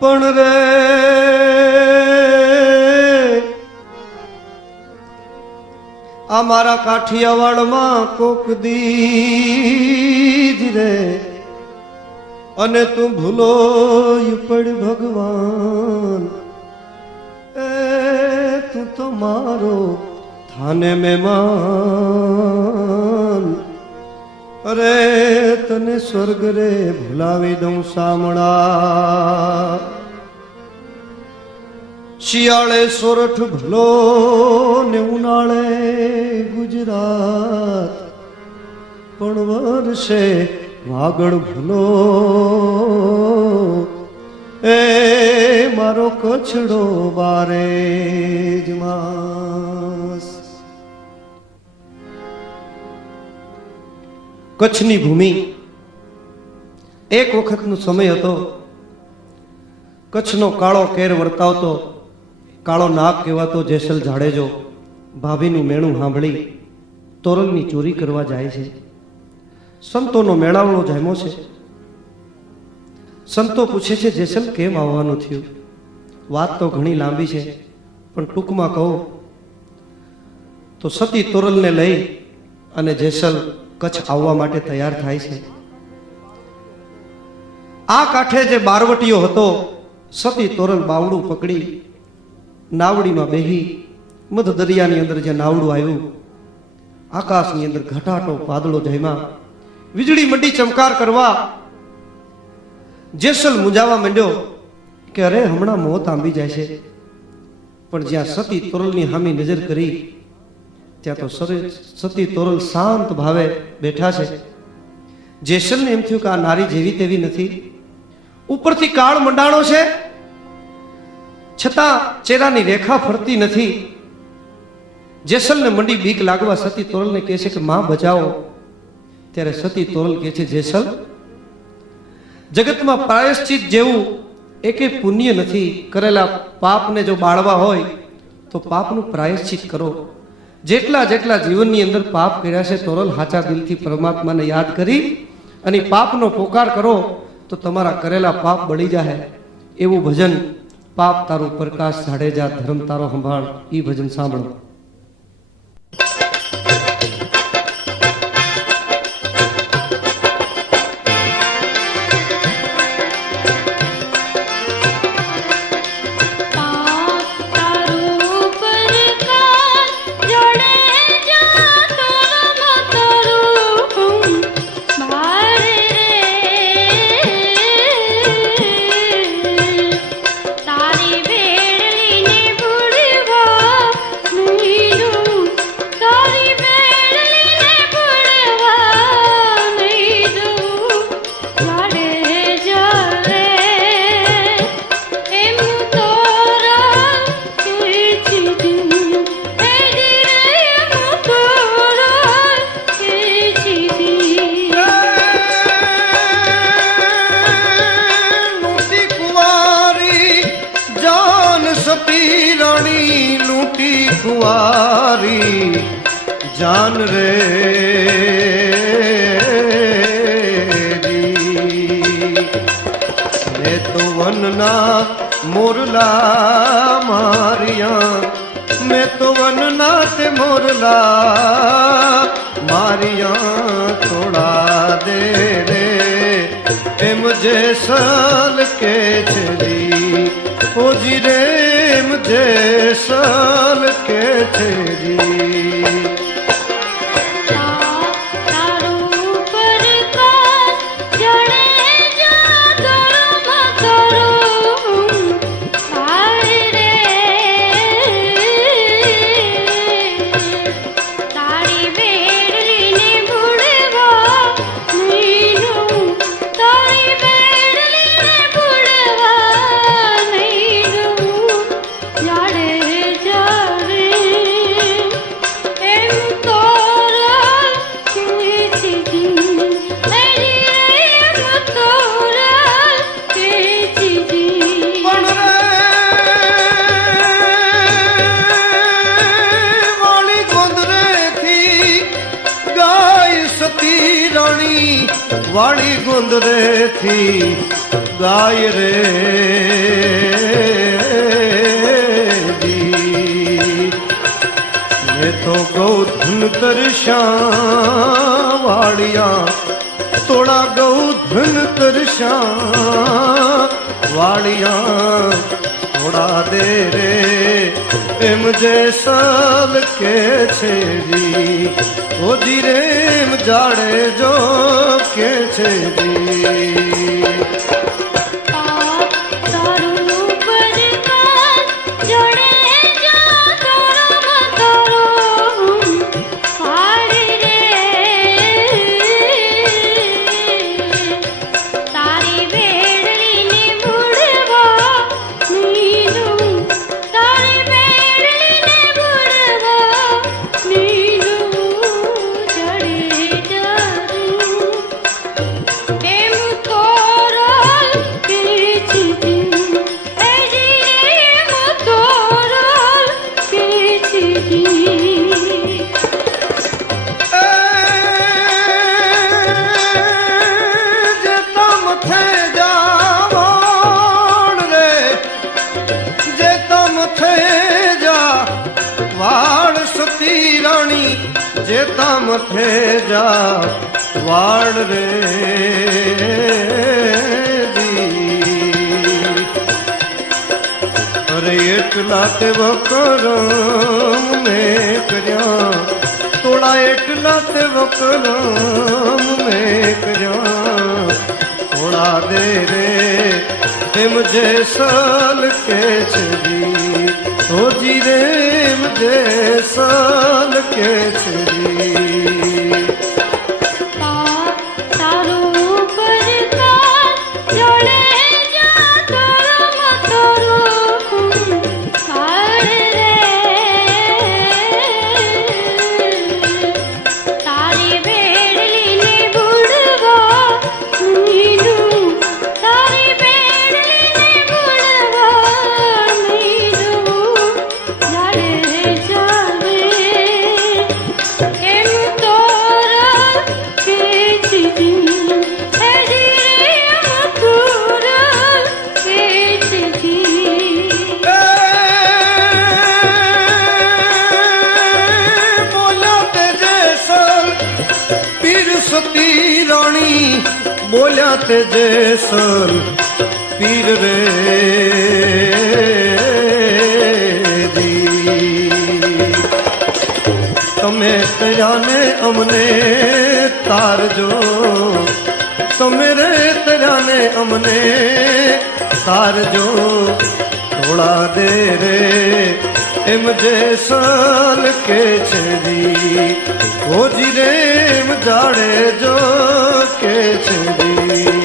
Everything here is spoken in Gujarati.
પણ રે આ મારા કાઠિયાવાડમાં કોક દીજ રે અને તું ભૂલો પડ ભગવાન એ તું તો મારો થાને મહેમાન અરે તને સ્વર્ગ રે ભૂલાવી દઉં સામણા શિયાળે સોરઠ ભલો ને ઉનાળે ગુજરાત પણ વર્ષે વાગડ ભલો એ મારો કચ્છડો બારે જ માસ. કચ્છની ભૂમિ એક વખતનો સમય હતો. કચ્છનો કાળો કેર વર્તાવતો કાળો નાગ કહેવાતો જેસલ જાડેજો ભાભીનું મેણું સાંભળી તોરલની ચોરી કરવા જાય છે. સંતોનો મેળાવડો જામ્યો છે. સંતો પૂછે છે જેસલ કેમ આવવાનું થયું? વાત તો ઘણી લાંબી છે પણ ટૂંકમાં કહું તો સતી તોરલને લઈ અને જેસલ કચ્છ આવવા માટે તૈયાર થાય છે. આ કાંઠે જે બારવટીયો હતો સતી તોરલ બાવડું પકડી નાવડીમાં બેહી મધ દરિયાની અંદર જે નાવડું આવ્યું આકાશની અંદર ઘટાટો વાદળો જામ્યા વીજળી મંડી ચમકાર કરવા જેસલ મૂંઝાવા માંડ્યો કે અરે હમણાં મોત આંબી જાય છે. પણ જ્યાં સતી તોરલની સામે નજર કરી ત્યાં તો સતી તોરલ શાંત ભાવે બેઠા છે. જેસલને એમ થયું કે આ નારી જેવી તેવી નથી. ઉપરથી કાળ મંડાણો છે છતાં ચહેરાની રેખા ફરતી નથી. જેસલને મંડી બીક લાગવા સતી તોરલને કહે છે કે માં બચાવો. ત્યારે સતી તોરલ કહે છે જેસલ જગતમાં પ્રાયશ્ચિત જેવું એકેય પુણ્ય નથી. કરેલા પાપને જો બાળવા હોય તો પાપનું પ્રાયશ્ચિત કરો. જેટલા જેટલા જીવનની અંદર પાપ કર્યા છે તોરલ હાચા દિલથી પરમાત્માને યાદ કરી અને પાપનો પોકાર કરો તો તમારા કરેલા પાપ બળી જાય. એવું ભજન પાપ તારું પ્રકાશ જાડેજા ધર્મ તારો સંભાળ એ ભજન સાંભળો. જાન રે મેં તો વનના મોરલા મારિયા મેં તો વનના તે મોરલા મારિયા થોડા દે રે એમ જેસલ કે છેરી ઓજી રે એમ જેસલ કે છેરી. વાળી ગુંદરે થી ગાય રે तरशा वाड़िया तोड़ा गौधन तरशा वाड़िया थोड़ा दे रे एम जैसल के छेरी ओ जी रेम जाड़े जो के छेरी जेता मथे जा वाड़ रे दी अरे एटला ते वकरम में करया तोड़ा एटला ते वकरम में करया थोड़ा दे रे ते मुझे सल के छदी ओ जी रे मुझे सल के छदी बोलिया ते जैसल पीर रे दी तमे तजाने अमने तार जो तमेरे तजाने अमने तार जो थोड़ा दे रे एम जैसल के छदी ओ जी रेम जाड़े जो के छदी